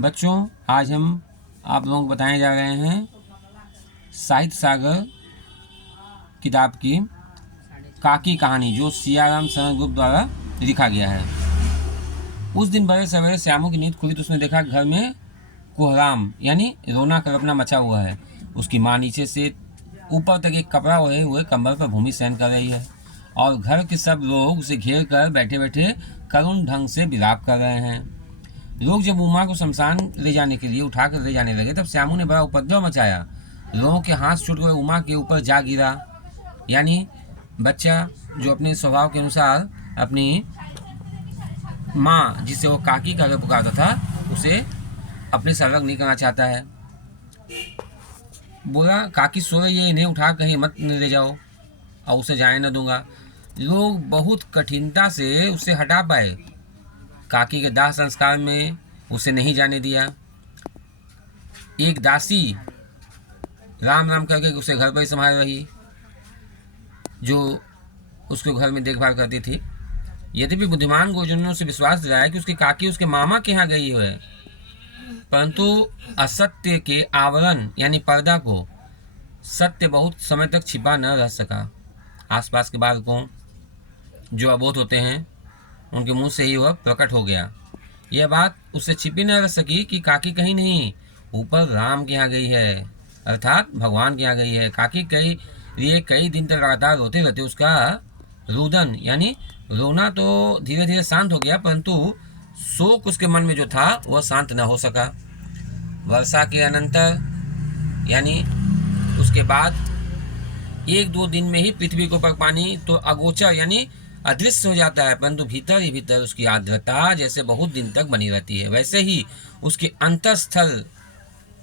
बच्चों, आज हम आप लोगों को बताने जा रहे हैं साहित्य सागर किताब की काकी कहानी, जो सियाराम शरण ग्रुप द्वारा लिखा गया है। उस दिन बड़े सवेरे श्यामू की नींद खुली तो उसने देखा घर में कोहराम यानी रोना कल्पना मचा हुआ है। उसकी माँ नीचे से ऊपर तक एक कपड़ा ओढ़े हुए कंबल पर भूमि सहन कर रही है और घर के सब लोग उसे घेर कर बैठे बैठे करुण ढंग से विलाप कर रहे हैं। लोग जब उमा को शमशान ले जाने के लिए उठाकर ले जाने लगे तब श्यामू ने बड़ा उपद्रव मचाया। लोगों के हाथ छूट कर उमा के ऊपर जा गिरा। यानी बच्चा जो अपने स्वभाव के अनुसार अपनी माँ, जिसे वो काकी कहकर पुकारता था, उसे अपने सर्वक नहीं करना चाहता है। बोला, काकी सो रही है, इन्हें उठा कहीं मत ले जाओ और उसे जाने न दूंगा। लोग बहुत कठिनता से उसे हटा पाए। काकी के दाह संस्कार में उसे नहीं जाने दिया। एक दासी राम राम करके उसे घर पर ही संभाल रही, जो उसके घर में देखभाल करती थी। यद्यपि बुद्धिमान गुरुजनों से विश्वास दिलाया कि उसकी काकी उसके मामा के यहाँ गई है, परंतु असत्य के आवरण यानी पर्दा को सत्य बहुत समय तक छिपा न रह सका। आसपास के बालकों जो अबोध होते हैं उनके मुंह से ही वह प्रकट हो गया। यह बात उससे छिपी न रह सकी कि काकी कहीं नहीं, ऊपर राम के यहाँ गई है, अर्थात भगवान के यहाँ गई है। काकी कई दिन तक लगातार रोते रहते उसका रुदन यानी रोना तो धीरे धीरे शांत हो गया, परंतु शोक उसके मन में जो था वह शांत न हो सका। वर्षा के अनंतर यानी उसके बाद 1-2 दिन में ही पृथ्वी के ऊपर पानी तो अगोचर यानी अदृश्य हो जाता है, परंतु भीतर ही भीतर उसकी आर्द्रता जैसे बहुत दिन तक बनी रहती है। वैसे ही उसके अंतःस्थल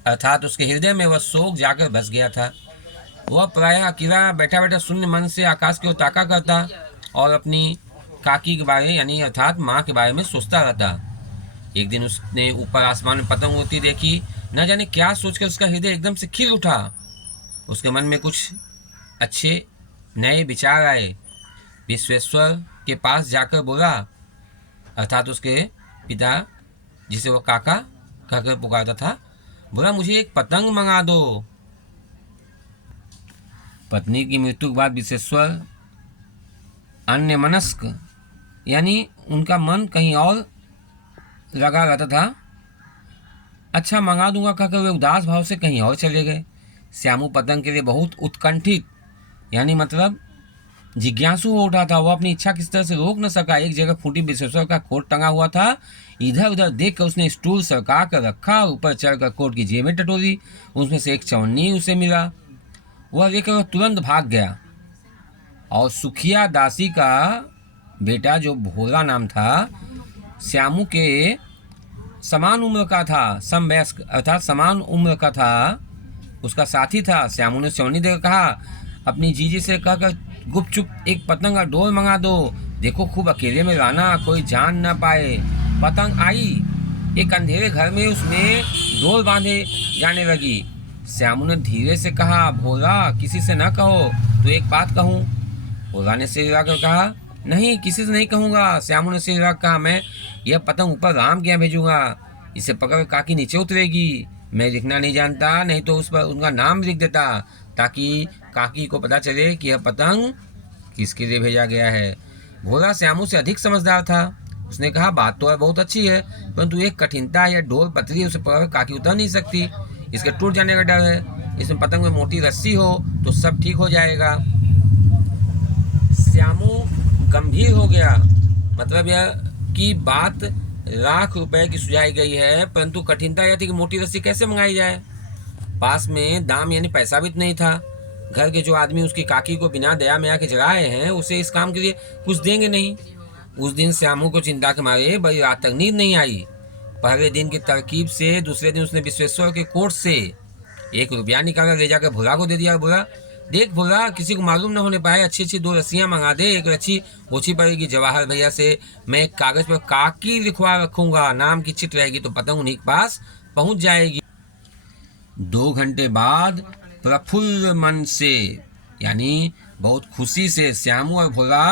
अर्थात उसके हृदय में वह शोक जाकर बस गया था। वह प्रायः अकेला बैठा बैठा शून्य मन से आकाश की ओर ताका करता और अपनी काकी के बारे यानी अर्थात माँ के बारे में सोचता रहता। एक दिन उसने ऊपर आसमान में पतंग उड़ती देखी। न जाने क्या सोचकर उसका हृदय एकदम से खिल उठा। उसके मन में कुछ अच्छे नए विचार आए। विश्वेश्वर के पास जाकर बोला, अर्थात उसके पिता जिसे वो काका कहकर पुकारता था, बोला, मुझे एक पतंग मंगा दो। पत्नी की मृत्यु के बाद विश्वेश्वर अन्यमनस्क यानी उनका मन कहीं और लगा रहता था। अच्छा, मंगा दूंगा कहकर वे उदास भाव से कहीं और चले गए। श्यामू पतंग के लिए बहुत उत्कंठित यानी मतलब जिज्ञासु हो उठा था। वह अपनी इच्छा किस तरह से रोक न सका। एक जगह फूटी विश्वेश्वर का कोट टंगा हुआ था। इधर उधर देख कर उसने स्टूल सरका कर रखा, ऊपर चढ़कर कोट की जेबें टटोरी। उसमें से एक चवन्नी उसे मिला। वह लेकर तुरंत भाग गया और सुखिया दासी का बेटा जो भोला नाम था, श्यामू के समान उम्र का था, समवयस्क अर्थात समान उम्र का था, उसका साथी था। श्यामू ने चवन्नी देकर कहा, अपनी जीजी से कहकर गुपचुप एक पतंग का डोर मंगा दो। देखो खूब अकेले में रहना, कोई जान ना पाए। पतंग आई, एक अंधेरे घर में उसमें डोर बांधे जाने लगी। श्यामू ने धीरे से कहा, भोला किसी से न कहो, तो एक बात कहूँ। भोला ने सिर हिलाकर कहा, नहीं किसी से नहीं कहूँगा। श्यामू ने सिर हिलाकर कहा, मैं यह पतंग ऊपर राम के यहाँ भेजूंगा। इसे पकड़ काकी नीचे उतरेगी। मैं लिखना नहीं जानता, नहीं तो उस पर उनका नाम लिख देता ताकि काकी को पता चले कि यह पतंग किसके लिए भेजा गया है। भोला श्यामू से अधिक समझदार था। उसने कहा, बात तो है बहुत अच्छी है, परंतु एक कठिनता है, यह डोर पतली, उसे पकड़ काकी उतर नहीं सकती। इसके टूट जाने का डर है। इसमें पतंग में मोटी रस्सी हो तो सब ठीक हो जाएगा। श्यामू गंभीर हो गया। मतलब यह कि बात ₹1,00,000 की सुझाई गई है, परंतु कठिनता यह थी कि मोटी रस्सी कैसे मंगाई जाए। पास में दाम यानी पैसा भी नहीं था। घर के जो आदमी उसकी काकी को बिना दया में आके जगाए हैं, उसे इस काम के लिए कुछ देंगे नहीं। उस दिन श्यामू को चिंता के मारे बड़ी रात तक नींद नहीं आई। पहले दिन की तरकीब से दूसरे दिन उसने विश्वेश्वर के कोट से ₹1 निकाला, ले जाकर भोला को दे दिया। बोला, देख भोला, किसी को मालूम न होने पाए, अच्छी अच्छी 2 रस्सियाँ मंगा दे। एक रस्सी ओछी पड़ेगी जवाहर भैया से, मैं एक कागज पर काकी लिखवा रखूंगा, नाम की चिट रहेगी तो पतंग उन्हीं के पास पहुंच जाएगी। 2 घंटे बाद प्रफुल्ल मन से यानी बहुत खुशी से श्यामू और भोला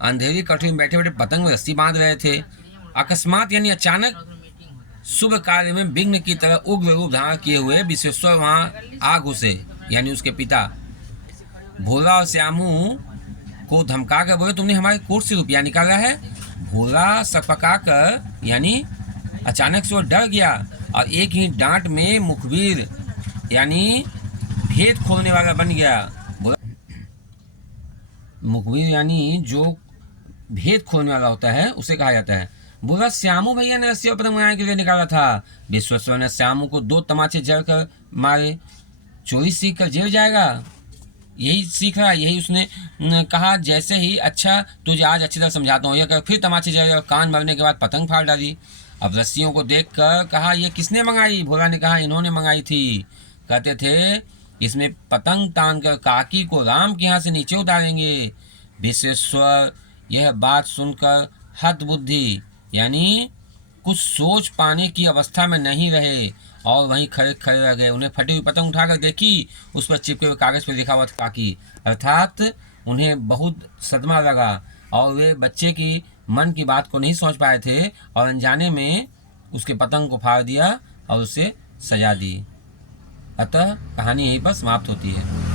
अंधेरी कठरी में बैठे बैठे पतंग में रस्सी बांध रहे थे। अकस्मात यानी अचानक शुभ कार्य में विघ्न की तरह उग्र रूप धारण किए हुए विश्वेश्वर वहां आ घुसे, यानी उसके पिता। भोला और श्यामू को धमका कर बोले, तुमने हमारे कोर्ट से रुपया निकाला है। भोला सकपका कर यानी अचानक से वो डर गया और एक ही डांट में मुखबिर यानी भेद खोलने वाला बन गया। मुखबिर यानी जो भेद खोलने वाला होता है उसे कहा जाता है। बोला, श्यामू भैया ने रस्सी और पतंग बनाने के लिए निकाला था। विश्वेश्वर ने श्यामू को 2 तमाचे जड़ कर मारे। चोरी सीख कर जेल जाएगा, यही सीख रहा है, यही उसने कहा। जैसे ही अच्छा तुझे आज अच्छी तरह समझाता हूँ, यह कर फिर तमाचे जड़ कान मरने के बाद पतंग फाड़ डाली। अब रस्सियों को देख कर कहा, यह किसने मंगाई? भोला ने कहा, इन्होंने मंगाई थी। कहते थे इसमें पतंग तान कर काकी को राम के यहाँ से नीचे उतारेंगे। विश्वेश्वर यह बात सुनकर हत बुद्धि यानी कुछ सोच पाने की अवस्था में नहीं रहे और वहीं खड़े खड़े रह गए। उन्हें फटी हुई पतंग उठाकर देखी, उस पर चिपके हुए कागज़ पर लिखा हुआ था काकी, अर्थात उन्हें बहुत सदमा लगा और वे बच्चे की मन की बात को नहीं समझ पाए थे और अनजाने में उसके पतंग को फाड़ दिया और उसे सजा दी। अतः कहानी यहीं पर समाप्त होती है।